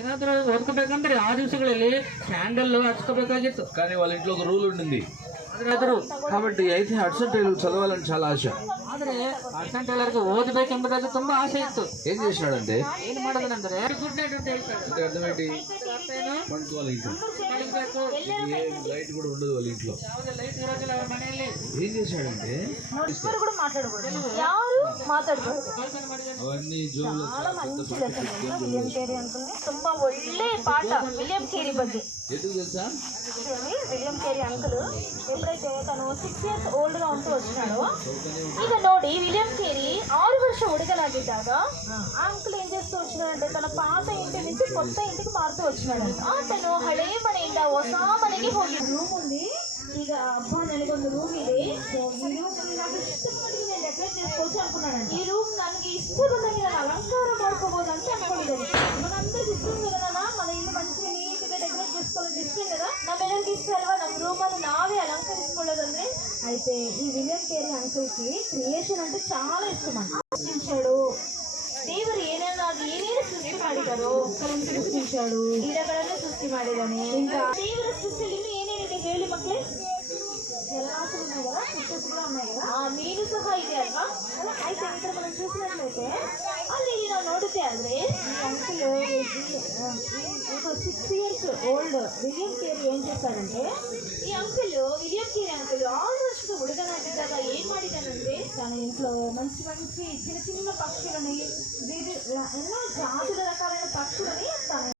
ಏನಾದ್ರೂ ಹೊತ್ಕೋಬೇಕಂದ್ರೆ ಆ ದಿವಸಗಳಲ್ಲಿ ಕ್ಯಾಂಡಲ್ ಹಚ್ಕೋಬೇಕಾಗಿತ್ತು. కానీ వాళ్ళ ఇంట్లో ఒక రూల్ ఉండింది ಆದ್ರೂ కాబట్టి అయితే హడ్సన్ టైలర్ చదవాలని చాలా ఆశ. ಆದ್ರೆ ಹಡ್ಸನ್ ಟೈಲರ್ಗೆ ಓದಬೇಕೆಂಬುದಾಗಿ ತುಂಬಾ ಆಸೆ ಇತ್ತು. ఏం చేసినాడంటే ಏನ್ ಮಾಡೋದನಂದ್ರೆ ಗುಡ್ ನೈಟ್ ಅಂತ ಹೇಳ್ತಾರೆ. అంటే అర్థం ఏంటి? ಅರ್ಥ ಏನು? పండుకోవాలి ఇంట్లో, ಮಲಗಬೇಕು. లైట్ కూడా ఉండదు వాళ్ళ ఇంట్లో. ಯಾವುದೇ ಲೈಟ್ ಇರೋದಿಲ್ಲ ಅವ್ರ ಮನೆಯಲ್ಲಿ. ఏం చేశాడంటే ఇద్దరు కూడా మాట్లాడకూడదు, ఎవరు మాట్లాడకూడదు. అవన్నీ జోబులో చాలా మంచి లెసన్ విలియం కేరీ అనుకుంది. ತುಂಬಾ ಒಳ್ಳೆ ಪಾಠ విలియం కేరీ ಬಗ್ಗೆ. ఎందుకు తెలుసా? విలియం కేరీ అంకుల్ ఎప్పుడైతే తను 6 years ಓಲ್ಡ್ గా ఉంటూ వచ్చినాడో, ಈಗ ನೋಡಿ ವಿಲಿಯಂ ಕೇರಿ 6 ವರ್ಷ ಹುಡುಗನಾಗಿದ್ದಾಗ ಆ ಅಂಕಲ್ ಏನ್ చేస్తూ వచ్చినాడంటే తన పాత ఇంటి నుంచి కొత్త ఇంటికి మారుతూ వచ్చినాడంట. తను ಹಳೆ ಮನೆಯಿಂದ ಹೊಸ ಮನೆಗೆ ಹೋಗಿ ರೂಮ್ ఉంది. ಈಗ ಅಬ್ಬ ನನಗೊಂದು ರೂಮ್ ಇದೆ, ಈ ರೂಮ್ నాకు ఇష్టపడి నేను ಡೆಕೋರೇಟ್ చేసుకోవచ్చు అనుకున్నాడంట. ఈ రూమ్ ನನಗೆ ఇష్ట ಬಂದಂಗೆ ನಾನು అలంకార ಮಾಡ್ಕೋಬಹುದು ಅಂತ ಅನ್ಕೊಂಡಿದ್ದೇನೆ. మనందరికి ఇష్టం కదా మన ఇల్లు మంచిగా నీట్ గా డెకరేట్ చేసుకోవాలని ఇష్టం కదా. ನಮ್ಮೆಲ್ಲರಿಗೂ ಇಷ್ಟ ಅಲ್ವಾ ನಮ್ಮ ರೂಮ್ ಅನ್ನು ನಾವೇ అలంకరించుకోలేదంటే. అయితే ఈ విలియం కేరీ అంకుల్ కి క్రియేషన్ అంటే చాలా ఇష్టం అంట. సృష్టించాడు ದೇವರು ಏನೇನು ಸೃಷ್ಟಿ ಮಾಡಿದಾರೋ ಸೃಷ್ಟಿಂಚಾಡು, ಗಿಡಗಳನ್ನು ಸೃಷ್ಟಿ ಮಾಡಿದಾನೆ. ఇంకా ದೇವರ ಸೃಷ್ಟಿಯಲ್ಲಿ ಇನ್ನೂ ಏನೇನಿದೆ ಹೇಳಿ ಮಕ್ಕಳೇ? జలరాశులు ఉన్నాయి కదా, ఫిషెస్ కూడా ఉన్నాయి కదా, ఆ మీನು సಹ ಇದೆ ಅಲ್ವಾ? అయితే ఇక్కడ మనం చూసినట్లయితే ಅಲ್ಲಿ ನಾವು ನೋಡುತ್ತೆ ಆದ್ರೆ ಈ ಅಂಕಲ್ ఒక 6 years ఓల్డ్ విలియం కేరీ ఏం చేస్తాడంటే, ఈ అంకుల్ విలియం కేరీ అంకుల్ 6 ವರ್ಷದ ಹುಡುಗನಾಗಿದ್ದಾಗ ಏನ್ ಮಾಡಿದಾನಂದ್ರೆ తన ఇంట్లో మంచి మంచి చిన్న చిన్న పక్షులని, ఎన్నో జాతుల రకాలైన పక్షులని తన